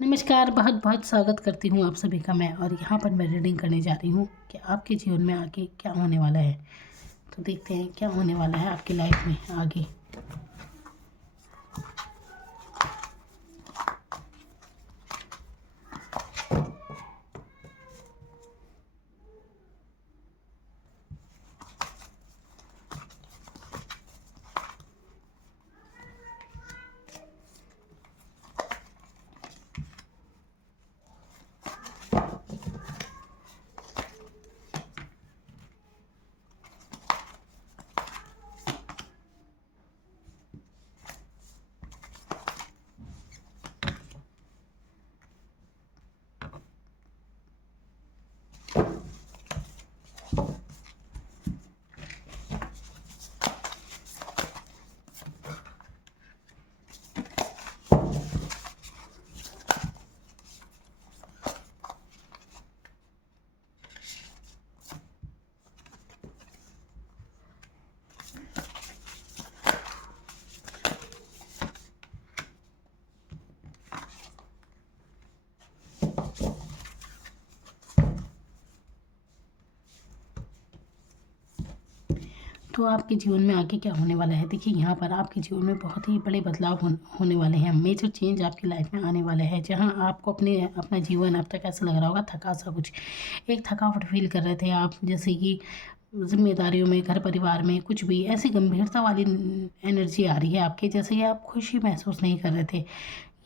नमस्कार, बहुत बहुत स्वागत करती हूँ आप सभी का मैं। और यहाँ पर मैं रीडिंग करने जा रही हूँ कि आपके जीवन में आगे क्या होने वाला है। तो देखते हैं क्या होने वाला है आपकी लाइफ में आगे। तो आपके जीवन में आगे क्या होने वाला है। देखिए यहाँ पर आपके जीवन में बहुत ही बड़े बदलाव होने वाले हैं। मेजर चेंज आपकी लाइफ में आने वाले हैं, जहाँ आपको अपना जीवन अब तक ऐसा लग रहा होगा थका सा कुछ, एक थकावट फील कर रहे थे आप, जैसे कि जिम्मेदारियों में, घर परिवार में कुछ भी ऐसी गंभीरता वाली एनर्जी आ रही है आपके, जैसे कि आप खुशी महसूस नहीं कर रहे थे।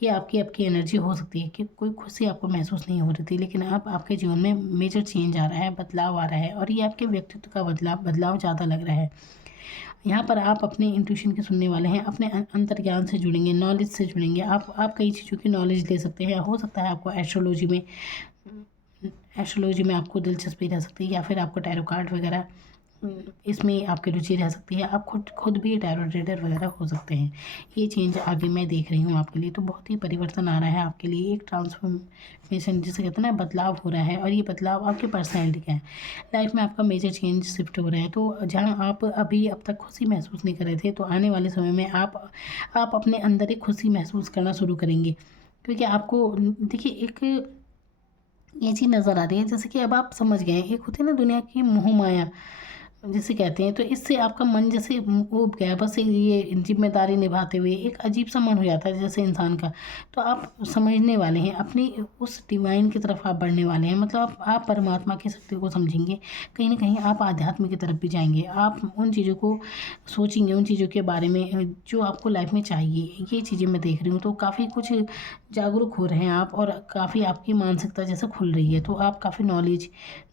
ये आपकी एनर्जी हो सकती है कि कोई खुशी आपको महसूस नहीं हो रही थी, लेकिन अब आपके जीवन में मेजर चेंज आ रहा है, बदलाव आ रहा है, और ये आपके व्यक्तित्व का बदलाव ज़्यादा लग रहा है। यहाँ पर आप अपने इंट्यूशन के सुनने वाले हैं, अपने अंतर्ज्ञान से जुड़ेंगे, नॉलेज से जुड़ेंगे। आप कई चीज़ों की नॉलेज ले सकते हैं। हो सकता है आपको एस्ट्रोलॉजी में आपको दिलचस्पी रह सकती है, या फिर आपको टैरो कार्ड वगैरह इसमें आपकी रुचि रह सकती है। आप खुद भी टैरो रीडर वगैरह हो सकते हैं। ये चेंज आगे मैं देख रही हूँ आपके लिए। तो बहुत ही परिवर्तन आ रहा है आपके लिए, एक ट्रांसफॉर्मेशन जिसे कहते हैं ना, बदलाव हो रहा है। और ये बदलाव आपके पर्सनैलिटी का है। लाइफ में आपका मेजर चेंज शिफ्ट हो रहा है। तो जहाँ आप अब तक खुशी महसूस नहीं कर रहे थे, तो आने वाले समय में आप अपने अंदर एक खुशी महसूस करना शुरू करेंगे। क्योंकि आपको देखिए एक ये चीज़ नज़र आ रही है, जैसे कि अब आप समझ गए हैं, एक होती है ना दुनिया की मोह माया जिसे कहते हैं। तो इससे आपका मन जैसे ऊब गया, बस ये जिम्मेदारी निभाते हुए एक अजीब सा मन हो जाता है जैसे इंसान का। तो आप समझने वाले हैं, अपनी उस डिवाइन की तरफ आप बढ़ने वाले हैं। मतलब आप परमात्मा की शक्ति को समझेंगे। कहीं ना कहीं आप आध्यात्म की तरफ भी जाएंगे। आप उन चीज़ों को सोचेंगे, उन चीज़ों के बारे में जो आपको लाइफ में चाहिए। ये चीज़ें मैं देख रही हूँ। तो काफ़ी कुछ जागरूक हो रहे हैं आप, और काफ़ी आपकी मानसिकता जैसे खुल रही है। तो आप काफ़ी नॉलेज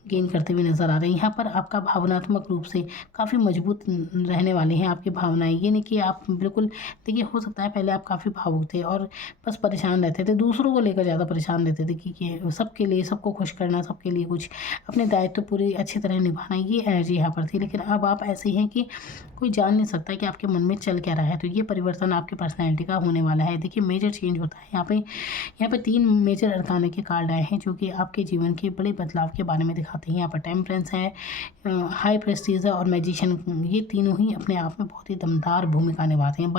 गेन करते हुए नज़र आ रहे हैं। यहाँ पर आपका भावनात्मक रूप से काफ़ी मजबूत रहने वाले हैं आपकी भावनाएं। ये नहीं कि आप बिल्कुल, देखिए हो सकता है पहले आप काफ़ी भावुक थे और बस परेशान रहते थे, दूसरों को लेकर ज़्यादा परेशान रहते थे कि सबके लिए, सबको खुश करना, सबके लिए कुछ अपने दायित्व पूरी अच्छी तरह निभाना, ये एनर्जी यहाँ पर थी। लेकिन अब आप ऐसे हैं कि कोई जान नहीं सकता कि आपके मन में चल क्या रहा है। तो ये परिवर्तन आपकी पर्सनैलिटी का होने वाला है। देखिए मेजर चेंज होता है यहाँ पे 3 मेजर अरकाना के कार्ड आए हैं, जो कि आपके जीवन के बड़े बदलाव के बारे में दिखाते हैं। यहाँ पर टेम्परेंस है, हाई प्रेस्टीज है, और मैजिशियन। ये तीनों ही अपने आप में बहुत ही दमदार भूमिका निभाते हैं।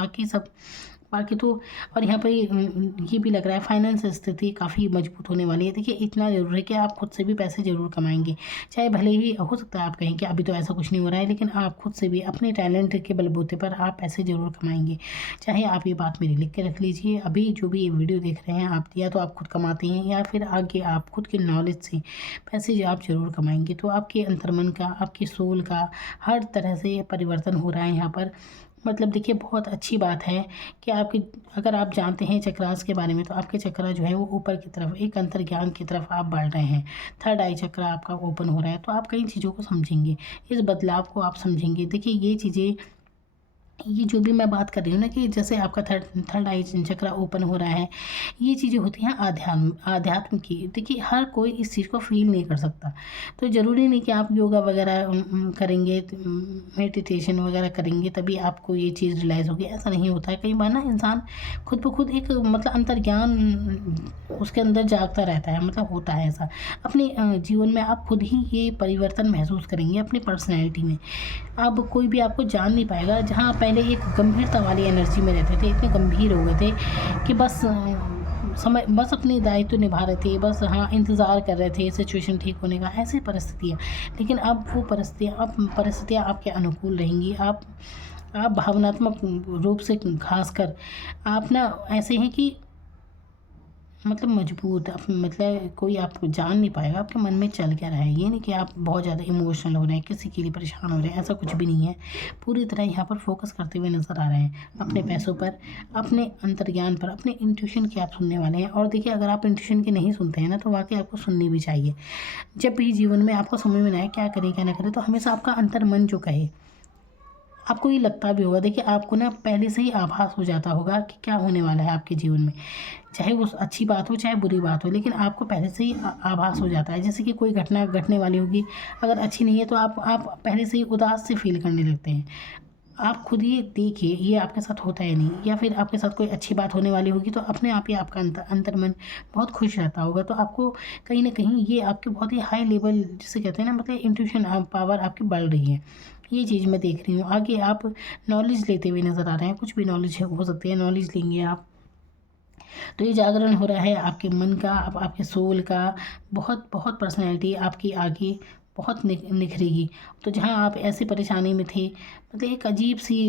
बाकी तो, और यहाँ पे ये भी लग रहा है फाइनेंस स्थिति काफ़ी मजबूत होने वाली है। देखिए इतना ज़रूर है कि आप खुद से भी पैसे ज़रूर कमाएंगे। चाहे भले ही हो सकता है आप कहें कि अभी तो ऐसा कुछ नहीं हो रहा है, लेकिन आप खुद से भी अपने टैलेंट के बलबूते पर आप पैसे ज़रूर कमाएंगे। चाहे आप ये बात मेरी लिख के रख लीजिए। अभी जो भी ये वीडियो देख रहे हैं आप, या तो आप खुद कमाते हैं, या फिर आगे आप खुद के नॉलेज से पैसे जो आप ज़रूर कमाएंगे। तो आपके अंतर्मन का, आपके सोल का हर तरह से परिवर्तन हो रहा है यहाँ पर। मतलब देखिए बहुत अच्छी बात है कि आपके, अगर आप जानते हैं चक्रास के बारे में, तो आपके चक्रा जो है वो ऊपर की तरफ, एक अंतर्ज्ञान की तरफ आप बढ़ रहे हैं। थर्ड आई चक्रा आपका ओपन हो रहा है। तो आप कई चीज़ों को समझेंगे, इस बदलाव को आप समझेंगे। देखिए ये चीज़ें, ये जो भी मैं बात कर रही हूँ ना, कि जैसे आपका थर्ड आई चक्रा ओपन हो रहा है, ये चीज़ें होती हैं आध्यात्म की। देखिए हर कोई इस चीज़ को फील नहीं कर सकता। तो ज़रूरी नहीं कि आप योगा वगैरह करेंगे, मेडिटेशन वगैरह करेंगे तभी आपको ये चीज़ रियलाइज़ होगी, ऐसा नहीं होता है। कई बार ना इंसान खुद ब खुद एक मतलब अंतर्ज्ञान उसके अंदर जागता रहता है, मतलब होता है ऐसा। अपने जीवन में आप खुद ही ये परिवर्तन महसूस करेंगे अपनी पर्सनैलिटी में। अब कोई भी आपको जान नहीं पाएगा। जहाँ पहले एक गंभीरता वाली एनर्जी में रहते थे, इतने गंभीर हो गए थे कि बस समय बस अपने दायित्व निभा रहे थे, बस हाँ इंतज़ार कर रहे थे सिचुएशन ठीक होने का, ऐसी परिस्थितियाँ। लेकिन अब वो परिस्थितियाँ आपके अनुकूल रहेंगी। आप भावनात्मक रूप से ख़ासकर आप ना ऐसे हैं कि मतलब मजबूत, आप मतलब कोई आपको जान नहीं पाएगा आपके मन में चल क्या रहा है। ये नहीं कि आप बहुत ज़्यादा इमोशनल हो रहे हैं, किसी के लिए परेशान हो रहे हैं, ऐसा कुछ भी नहीं है। पूरी तरह यहाँ पर फोकस करते हुए नज़र आ रहे हैं अपने पैसों पर, अपने अंतर्ज्ञान पर, अपने इंट्यूशन की आप सुनने वाले हैं। और देखिए, अगर आप इंट्यूशन की नहीं सुनते हैं ना, तो वाकई आपको सुननी भी चाहिए। जब भी जीवन में आपको समझ में ना आए क्या करें क्या ना करें, तो हमेशा आपका अंतर्मन जो कहे, आपको ये लगता भी होगा, देखिए आपको ना पहले से ही आभास हो जाता होगा कि क्या होने वाला है आपके जीवन में, चाहे वो अच्छी बात हो चाहे बुरी बात हो, लेकिन आपको पहले से ही आभास हो जाता है। जैसे कि कोई घटना घटने वाली होगी, अगर अच्छी नहीं है तो आप पहले से ही उदास से फील करने लगते हैं। आप खुद ये देखिए, ये आपके साथ होता है नहीं, या फिर आपके साथ कोई अच्छी बात होने वाली होगी तो अपने आप ही आपका अंतर्मन बहुत खुश रहता होगा। तो आपको कहीं ना कहीं ये आपके बहुत ही हाई लेवल जिसे कहते हैं ना, मतलब इंट्यूशन पावर आपकी बढ़ रही है। ये चीज़ मैं देख रही हूँ। आगे आप नॉलेज लेते हुए नज़र आ रहे हैं, कुछ भी नॉलेज हो सकती है, नॉलेज लेंगे आप। तो ये जागरण हो रहा है आपके मन का, आपके सोल का। बहुत बहुत पर्सनैलिटी आपकी आगे बहुत निखरेगी। तो जहाँ आप ऐसी परेशानी में थे, मतलब एक अजीब सी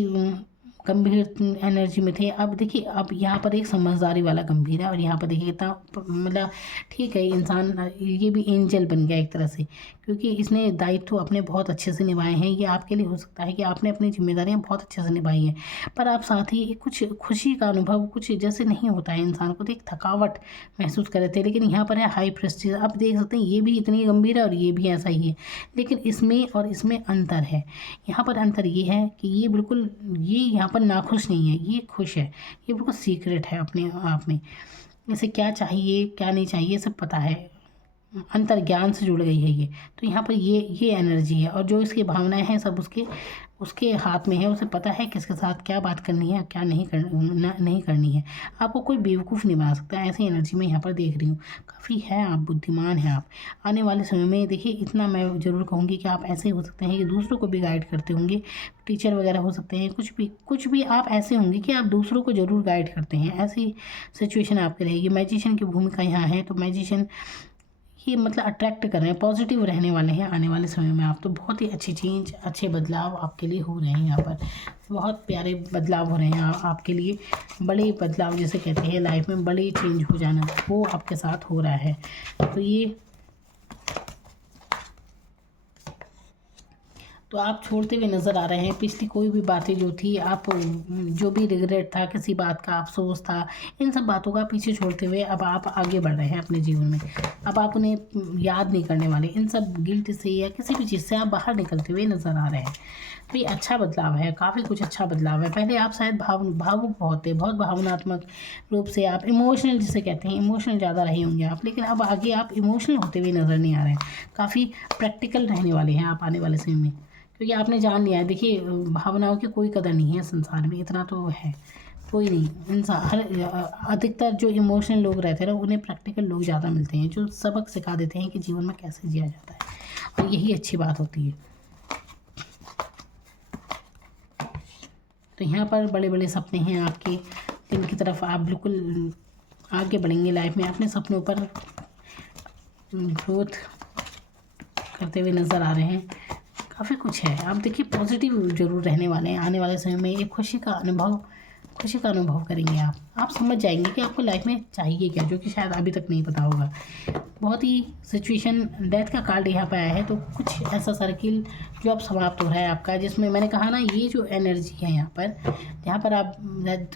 गंभीर एनर्जी में थे, अब देखिए अब यहाँ पर एक समझदारी वाला गंभीर है। और यहाँ पर देखिए कितना मतलब ठीक है, इंसान ये भी एंजल बन गया एक तरह से, क्योंकि इसने दायित्व अपने बहुत अच्छे से निभाए हैं। ये आपके लिए हो सकता है कि आपने अपनी जिम्मेदारियाँ बहुत अच्छे से निभाई हैं, पर आप साथ ही कुछ खुशी का अनुभव कुछ जैसे नहीं होता है इंसान को, तो एक थकावट महसूस कर रहे थे। लेकिन यहाँ पर है हाई प्रेस्टीज, आप देख सकते हैं ये भी इतनी गंभीर है और ये भी ऐसा ही है, लेकिन इसमें और इसमें अंतर है। यहाँ पर अंतर ये है कि ये बिल्कुल, ये यहाँ पर नाखुश नहीं है, ये खुश है। ये बिल्कुल सीक्रेट है अपने आप में, इसे क्या चाहिए क्या नहीं चाहिए सब पता है, अंतर्ज्ञान से जुड़ गई है ये। तो यहाँ पर ये एनर्जी है, और जो इसकी भावनाएं हैं सब उसके उसके हाथ में है। उसे पता है किसके साथ क्या बात करनी है क्या नहीं करनी है। आपको कोई बेवकूफ़ नहीं बना सकता, ऐसी एनर्जी में यहाँ पर देख रही हूँ। काफ़ी है, आप बुद्धिमान हैं। आप आने वाले समय में देखिए, इतना मैं ज़रूर कहूँगी कि आप ऐसे हो सकते हैं कि दूसरों को भी गाइड करते होंगे, टीचर वगैरह हो सकते हैं, कुछ भी आप ऐसे होंगे कि आप दूसरों को ज़रूर गाइड करते हैं। ऐसी सिचुएशन आपकी रहेगी। मैजिशियन की भूमिका यहाँ है, तो मैजिशियन ये मतलब अट्रैक्ट कर रहे हैं, पॉजिटिव रहने वाले हैं आने वाले समय में आप। तो बहुत ही अच्छी चेंज, अच्छे बदलाव आपके लिए हो रहे हैं। यहाँ पर बहुत प्यारे बदलाव हो रहे हैं आपके लिए। बड़े बदलाव जिसे कहते हैं लाइफ में, बड़े चेंज हो जाना, वो आपके साथ हो रहा है। तो ये तो आप छोड़ते हुए नज़र आ रहे हैं पिछली कोई भी बातें जो थी, आप जो भी रिग्रेट था, किसी बात का अफसोस था, इन सब बातों का पीछे छोड़ते हुए अब आप आगे बढ़ रहे हैं अपने जीवन में। अब आप उन्हें याद नहीं करने वाले, इन सब गिल्ट से या किसी भी चीज़ से आप बाहर निकलते हुए नज़र आ रहे हैं। तो ये अच्छा बदलाव है, काफ़ी कुछ अच्छा बदलाव है। पहले आप शायद भावुक बहुत थे, बहुत भावनात्मक रूप से आप इमोशनल जिसे कहते हैं, इमोशनल ज़्यादा रहे होंगे आप, लेकिन अब आगे आप इमोशनल होते हुए नज़र नहीं आ रहे हैं। काफ़ी प्रैक्टिकल रहने वाले हैं आप आने वाले समय में, क्योंकि आपने जान लिया है। देखिए, भावनाओं की कोई कदर नहीं है संसार में, इतना तो है। कोई नहीं, इंसान हर अधिकतर जो इमोशनल लोग रहते हैं ना, उन्हें प्रैक्टिकल लोग ज़्यादा मिलते हैं, जो सबक सिखा देते हैं कि जीवन में कैसे जिया जाता है, और यही अच्छी बात होती है। तो यहाँ पर बड़े बड़े सपने हैं आपके, जिनकी तरफ आप बिल्कुल आगे बढ़ेंगे लाइफ में। अपने सपनों पर ग्रोथ करते हुए नज़र आ रहे हैं। काफ़ी कुछ है, आप देखिए पॉजिटिव ज़रूर रहने वाले हैं। आने वाले समय में एक खुशी का अनुभव करेंगे आप समझ जाएंगे कि आपको लाइफ में चाहिए क्या, जो कि शायद अभी तक नहीं पता होगा। बहुत ही सिचुएशन डेथ का कार्ड यहाँ पे आया है, तो कुछ ऐसा सर्किल जो अब समाप्त हो रहा है आपका, जिसमें मैंने कहा ना, ये जो एनर्जी है यहाँ पर, जहाँ पर आप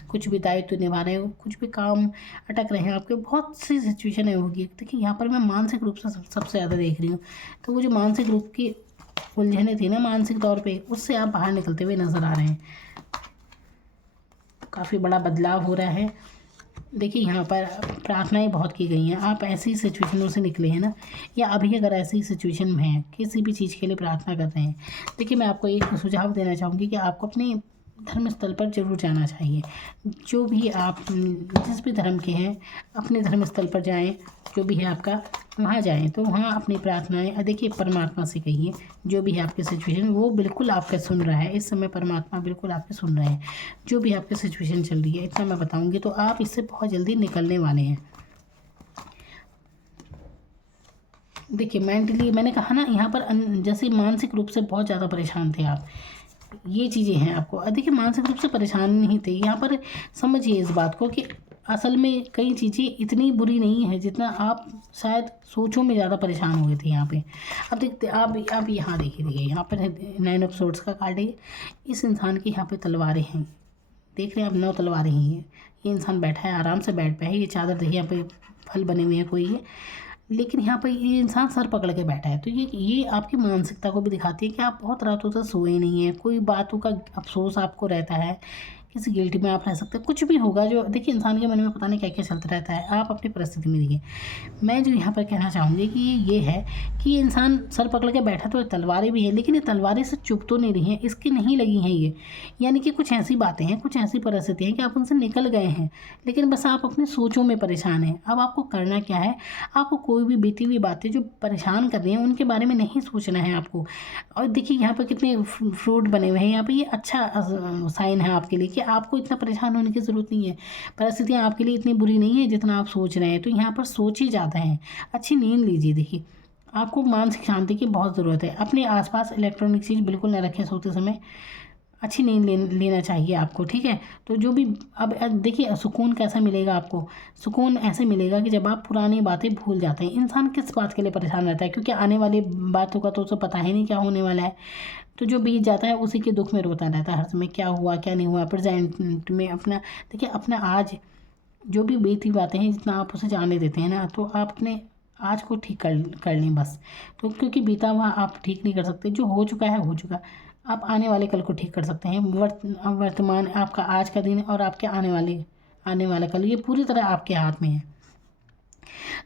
कुछ भी दायित्व निभा रहे हो, कुछ भी काम अटक रहे हैं आपके, बहुत सी सिचुएशन होगी। देखिए यहाँ पर मैं मानसिक रूप से सबसे ज़्यादा देख रही हूँ। तो वो जो मानसिक रूप की उलझने थी ना मानसिक तौर पे, उससे आप बाहर निकलते हुए नज़र आ रहे हैं। काफ़ी बड़ा बदलाव हो रहा है। देखिए यहाँ पर प्रार्थनाएं बहुत की गई हैं। आप ऐसी सिचुएशनों से निकले हैं ना, या अभी अगर ऐसी सिचुएशन में हैं, किसी भी चीज़ के लिए प्रार्थना कर रहे हैं, देखिए मैं आपको एक सुझाव देना चाहूँगी कि आपको अपने धर्म स्थल पर जरूर जाना चाहिए। जो भी आप जिस भी धर्म के हैं, अपने धर्म स्थल पर जाएं, जो भी है आपका, वहाँ जाएं। तो वहाँ अपनी प्रार्थनाएं देखिए परमात्मा से कहिए, जो भी है आपकी सिचुएशन, वो बिल्कुल आपका सुन रहा है। इस समय परमात्मा बिल्कुल आपके सुन रहे हैं, जो भी आपकी सिचुएशन चल रही है। इतना मैं बताऊँगी, तो आप इससे बहुत जल्दी निकलने वाले हैं। देखिए मेंटली मैंने कहा ना यहाँ पर जैसे मानसिक रूप से बहुत ज़्यादा परेशान थे आप, ये चीज़ें हैं आपको। देखिए मानसिक रूप से परेशान नहीं थे यहाँ पर, समझिए इस बात को कि असल में कई चीज़ें इतनी बुरी नहीं है जितना आप शायद सोचों में ज़्यादा परेशान हुए थे यहाँ पे। अब देखते आप यहाँ देखिए यहाँ पर 9 ऑफ सोर्ड्स का कार्ड है। इस इंसान की यहाँ पे तलवारें हैं, देख रहे हैं आप, 9 तलवारें ही हैं। ये इंसान बैठा है, आराम से बैठ पाया है। ये चादर देखिए यहाँ पे फल बने हुए हैं कोई है, लेकिन यहाँ पर ये इंसान सर पकड़ के बैठा है। तो ये आपकी मानसिकता को भी दिखाती है कि आप बहुत रातों से सोए नहीं हैं, कोई बातों का अफसोस आपको रहता है, किसी गिल्टी में आप रह सकते हैं, कुछ भी होगा जो देखिए इंसान के मन में पता नहीं क्या क्या चलता रहता है। आप अपनी परिस्थिति में देखिए, मैं जो यहाँ पर कहना चाहूँगी कि ये है कि ये इंसान सर पकड़ के बैठा, तो तलवारें भी हैं, लेकिन ये तलवारें से चुप तो नहीं रही हैं, इसकी नहीं लगी हैं ये। यानी कि कुछ ऐसी बातें हैं, कुछ ऐसी परिस्थिति हैं कि आप उनसे निकल गए हैं, लेकिन बस आप अपनी सोचों में परेशान हैं। अब आपको करना क्या है, आपको कोई भी बीती हुई बातें जो परेशान कर रही हैं उनके बारे में नहीं सोचना है आपको। और देखिए यहाँ पर कितने फ्रूट बने हुए हैं, यहाँ पर ये अच्छा साइन है आपके लिए कि आपको इतना परेशान होने की ज़रूरत नहीं है। परिस्थितियाँ आपके लिए इतनी बुरी नहीं है जितना आप सोच रहे हैं। तो यहाँ पर सोच ही ज़्यादा है, अच्छी नींद लीजिए। देखिए आपको मानसिक शांति की बहुत ज़रूरत है। अपने आसपास इलेक्ट्रॉनिक चीज़ बिल्कुल न रखें सोते समय, अच्छी नींद लेना चाहिए आपको, ठीक है। तो जो भी अब देखिए सुकून कैसा मिलेगा आपको, सुकून ऐसे मिलेगा कि जब आप पुरानी बातें भूल जाते हैं। इंसान किस बात के लिए परेशान रहता है, क्योंकि आने वाली बातों का तो उसे पता ही नहीं क्या होने वाला है। तो जो बीत जाता है उसी के दुख में रोता रहता है हर समय, क्या हुआ क्या नहीं हुआ। प्रेजेंट में अपना देखिए, अपना आज जो भी बीती बातें हैं जितना आप उसे जाने देते हैं ना, तो आप अपने आज को ठीक कर लें बस। तो क्योंकि बीता हुआ आप ठीक नहीं कर सकते, जो हो चुका है हो चुका। आप आने वाले कल को ठीक कर सकते हैं। वर्तमान आपका आज का दिन और आपके आने वाला कल, ये पूरी तरह आपके हाथ में है।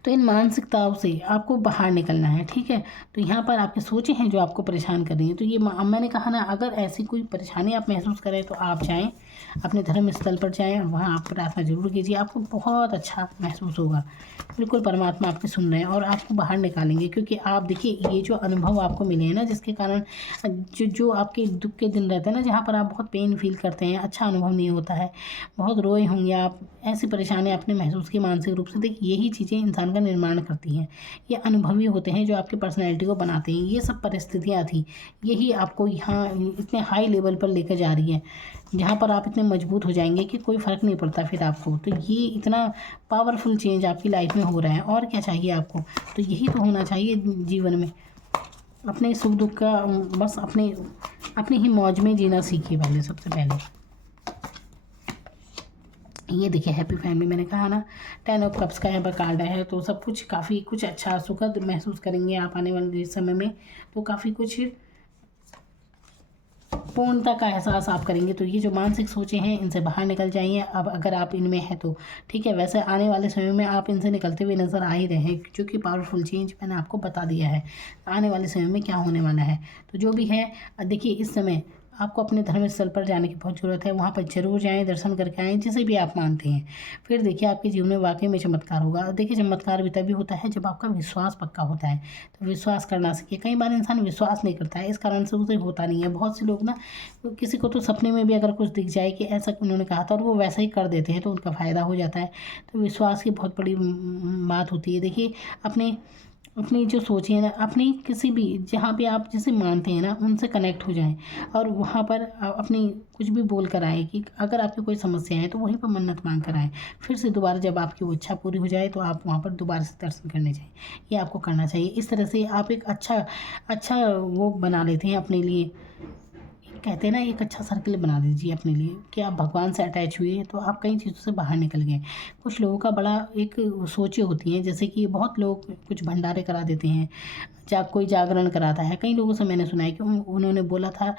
तो इन मानसिकताओं से आपको बाहर निकलना है, ठीक है। तो यहाँ पर आपकी सोचें हैं जो आपको परेशान कर रही हैं। तो ये मैंने कहा ना, अगर ऐसी कोई परेशानी आप महसूस करें तो आप जाएं अपने धर्म स्थल पर जाएं और वहाँ आप प्रार्थना जरूर कीजिए, आपको बहुत अच्छा महसूस होगा। बिल्कुल परमात्मा आपके सुन रहे हैं और आपको बाहर निकालेंगे। क्योंकि आप देखिए ये जो अनुभव आपको मिले हैं ना, जिसके कारण जो आपके दुख के दिन रहते हैं ना, जहाँ पर आप बहुत पेन फील करते हैं, अच्छा अनुभव नहीं होता है, बहुत रोए होंगे आप, ऐसी परेशानी आपने महसूस की मानसिक रूप से। देखिए यही चीज़ें इंसान का निर्माण करती हैं, ये अनुभवी होते हैं जो आपकी पर्सनैलिटी को बनाते हैं। ये सब परिस्थितियाँ थी, यही आपको यहाँ इतने हाई लेवल पर लेकर जा रही है, जहाँ पर आप इतने मजबूत हो जाएंगे कि कोई फ़र्क नहीं पड़ता फिर आपको। तो ये इतना पावरफुल चेंज आपकी लाइफ में हो रहा है, और क्या चाहिए आपको। तो यही तो होना चाहिए जीवन में। अपने सुख दुख का बस अपनी ही मौज में जीना सीखिए पहले, सबसे पहले। ये देखिए हैप्पी फैमिली, मैंने कहा ना 10 ऑफ कप्स का यहाँ पर कार्ड है। तो सब कुछ काफ़ी कुछ अच्छा सुखद महसूस करेंगे आप आने वाले समय में। तो काफ़ी कुछ पूर्णता का एहसास आप करेंगे। तो ये जो मानसिक सोचें हैं इनसे बाहर निकल जाइए, अब अगर आप इनमें हैं तो ठीक है। वैसे आने वाले समय में आप इनसे निकलते हुए नज़र आ ही रहे हैं, क्योंकि पावरफुल चेंज मैंने आपको बता दिया है आने वाले समय में क्या होने वाला है। तो जो भी है देखिए, इस समय आपको अपने धर्म स्थल पर जाने की बहुत ज़रूरत है। वहाँ पर जरूर जाएं, दर्शन करके आएँ, जिसे भी आप मानते हैं। फिर देखिए आपके जीवन में वाकई में चमत्कार होगा। देखिए चमत्कार भी तभी होता है जब आपका विश्वास पक्का होता है। तो विश्वास करना सीखिए। कई बार इंसान विश्वास नहीं करता है, इस कारण से उसे होता नहीं है। बहुत से लोग ना, किसी को तो सपने में भी अगर कुछ दिख जाए कि ऐसा उन्होंने कहा था और वो वैसा ही कर देते हैं, तो उनका फ़ायदा हो जाता है। तो विश्वास की बहुत बड़ी बात होती है। देखिए अपनी जो सोची है ना, अपनी किसी भी जहाँ पे आप जिसे मानते हैं ना, उनसे कनेक्ट हो जाएं और वहाँ पर अपनी कुछ भी बोल कर आए कि अगर आपकी कोई समस्या है तो वहीं पर मन्नत मांग कर आए। फिर से दोबारा जब आपकी वो इच्छा पूरी हो जाए तो आप वहाँ पर दोबारा से दर्शन करने जाएं। ये आपको करना चाहिए। इस तरह से आप एक अच्छा वो बना लेते हैं अपने लिए। कहते हैं ना, एक अच्छा सर्किल बना दीजिए अपने लिए कि आप भगवान से अटैच हुए तो आप कई चीज़ों से बाहर निकल गए। कुछ लोगों का बड़ा एक सोचें होती हैं, जैसे कि बहुत लोग कुछ भंडारे करा देते हैं, कोई जागरण कराता है। कई लोगों से मैंने सुना है कि उन्होंने बोला था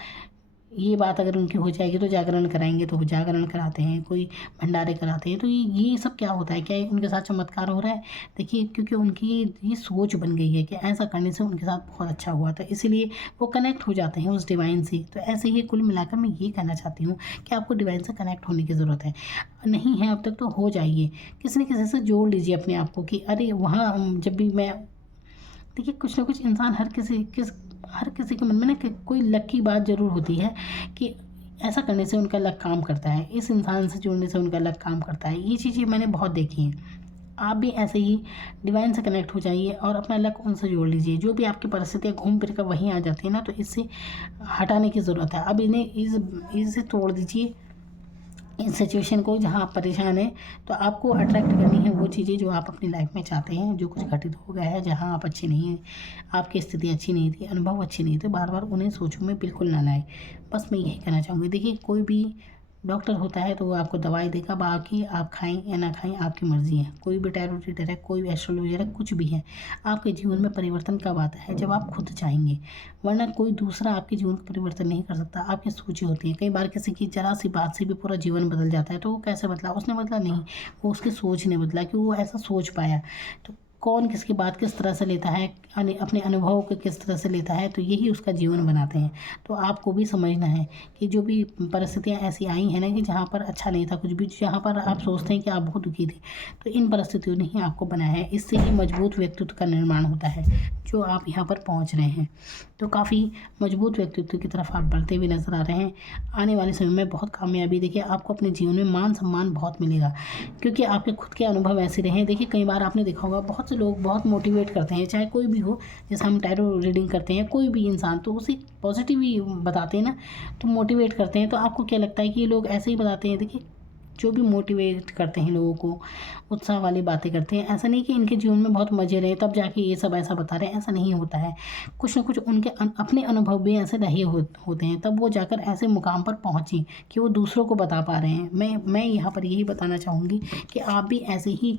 ये बात अगर उनकी हो जाएगी तो जागरण कराएंगे, तो वो जागरण कराते हैं, कोई भंडारे कराते हैं। तो ये सब क्या होता है, क्या उनके साथ चमत्कार हो रहा है? देखिए क्योंकि उनकी ये सोच बन गई है कि ऐसा करने से उनके साथ बहुत अच्छा हुआ था, इसीलिए वो कनेक्ट हो जाते हैं उस डिवाइन से। तो ऐसे ही कुल मिलाकर मैं ये कहना चाहती हूँ कि आपको डिवाइन से कनेक्ट होने की ज़रूरत है। नहीं है अब तक तो हो जाइए, किसी न किसी से जोड़ लीजिए अपने आप को कि अरे वहाँ जब भी मैं देखिए कुछ ना कुछ इंसान हर किसी के मन में ना कोई लक की बात ज़रूर होती है कि ऐसा करने से उनका लक काम करता है, इस इंसान से जुड़ने से उनका लक काम करता है। ये चीज़ें मैंने बहुत देखी हैं। आप भी ऐसे ही डिवाइन से कनेक्ट हो जाइए और अपना लक उनसे जोड़ लीजिए। जो भी आपकी परिस्थितियाँ घूम फिर कर वहीं आ जाती है ना, तो इससे हटाने की ज़रूरत है। अब इन्हें इसे तोड़ दीजिए, इस सिचुएशन को जहाँ आप परेशान हैं। तो आपको अट्रैक्ट करनी है वो चीज़ें जो आप अपनी लाइफ में चाहते हैं। जो कुछ घटित हो गया है, जहाँ आप अच्छे नहीं हैं, आपकी स्थिति अच्छी नहीं थी, अनुभव अच्छे नहीं थे, बार बार उन्हें सोचों में बिल्कुल ना लाएं। बस मैं यही कहना चाहूँगी। देखिए, कोई भी डॉक्टर होता है तो वो आपको दवाई देगा, बाकी आप खाएं या ना खाएं आपकी मर्ज़ी है। कोई भी टैरो रीडर है, कोई भी एस्ट्रोलॉजर है, कुछ भी है, आपके जीवन में परिवर्तन कब आता है? जब आप खुद चाहेंगे, वरना कोई दूसरा आपके जीवन का परिवर्तन नहीं कर सकता। आपकी सोचें होती हैं, कई बार किसी की ज़रा सी बात से भी पूरा जीवन बदल जाता है। तो वो कैसे बदला? उसने बदला नहीं, वो उसकी सोच ने बदला कि वो ऐसा सोच पाया। तो कौन किसकी बात किस तरह से लेता है, अपने अनुभव को किस तरह से लेता है, तो यही उसका जीवन बनाते हैं। तो आपको भी समझना है कि जो भी परिस्थितियाँ ऐसी आई हैं ना, कि जहाँ पर अच्छा नहीं था कुछ भी, जहाँ पर आप सोचते हैं कि आप बहुत दुखी थे, तो इन परिस्थितियों ने ही आपको बनाया है। इससे ही मजबूत व्यक्तित्व का निर्माण होता है, जो आप यहाँ पर पहुँच रहे हैं। तो काफ़ी मजबूत व्यक्तित्व की तरफ आप बढ़ते हुए नज़र आ रहे हैं। आने वाले समय में बहुत कामयाबी, देखिए, आपको अपने जीवन में मान सम्मान बहुत मिलेगा, क्योंकि आपके खुद के अनुभव ऐसे रहे हैं। देखिए, कई बार आपने देखा होगा, बहुत से लोग बहुत मोटिवेट करते हैं, चाहे कोई भी हो। जैसे हम टैरो रीडिंग करते हैं, कोई भी इंसान, तो उसे पॉजिटिव ही बताते हैं ना, तो मोटिवेट करते हैं। तो आपको क्या लगता है कि ये लोग ऐसे ही बताते हैं? देखिए, जो भी मोटिवेट करते हैं लोगों को, उत्साह वाली बातें करते हैं, ऐसा नहीं कि इनके जीवन में बहुत मज़े रहे तब जाके ये सब ऐसा बता रहे हैं, ऐसा नहीं होता है। कुछ ना कुछ उनके अपने अनुभव भी ऐसे रहे होते हैं, तब वो जाकर ऐसे मुकाम पर पहुँची कि वो दूसरों को बता पा रहे हैं। मैं यहाँ पर यही बताना चाहूँगी कि आप भी ऐसे ही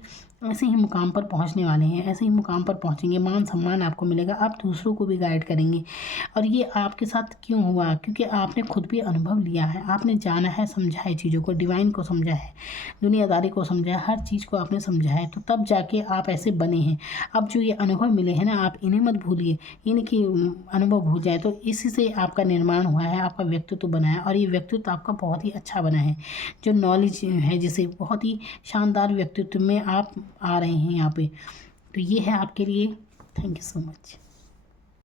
मुकाम पर पहुँचने वाले हैं, ऐसे ही मुकाम पर पहुँचेंगे, मान सम्मान आपको मिलेगा, आप दूसरों को भी गाइड करेंगे। और ये आपके साथ क्यों हुआ? क्योंकि आपने खुद भी अनुभव लिया है, आपने जाना है, समझा है चीज़ों को, डिवाइन को समझा है, दुनियादारी को समझा है, हर चीज़ को आपने समझा है, तो तब जाके आप ऐसे बने हैं। अब जो ये अनुभव मिले हैं ना, आप इन्हें मत भूलिए, ये नहीं कि अनुभव भूल जाए। तो इसी से आपका निर्माण हुआ है, आपका व्यक्तित्व बना है, और ये व्यक्तित्व आपका बहुत ही अच्छा बना है। जो नॉलेज है, जिसे बहुत ही शानदार व्यक्तित्व में आप आ रहे हैं यहाँ पे, तो ये है आपके लिए। Thank you so much.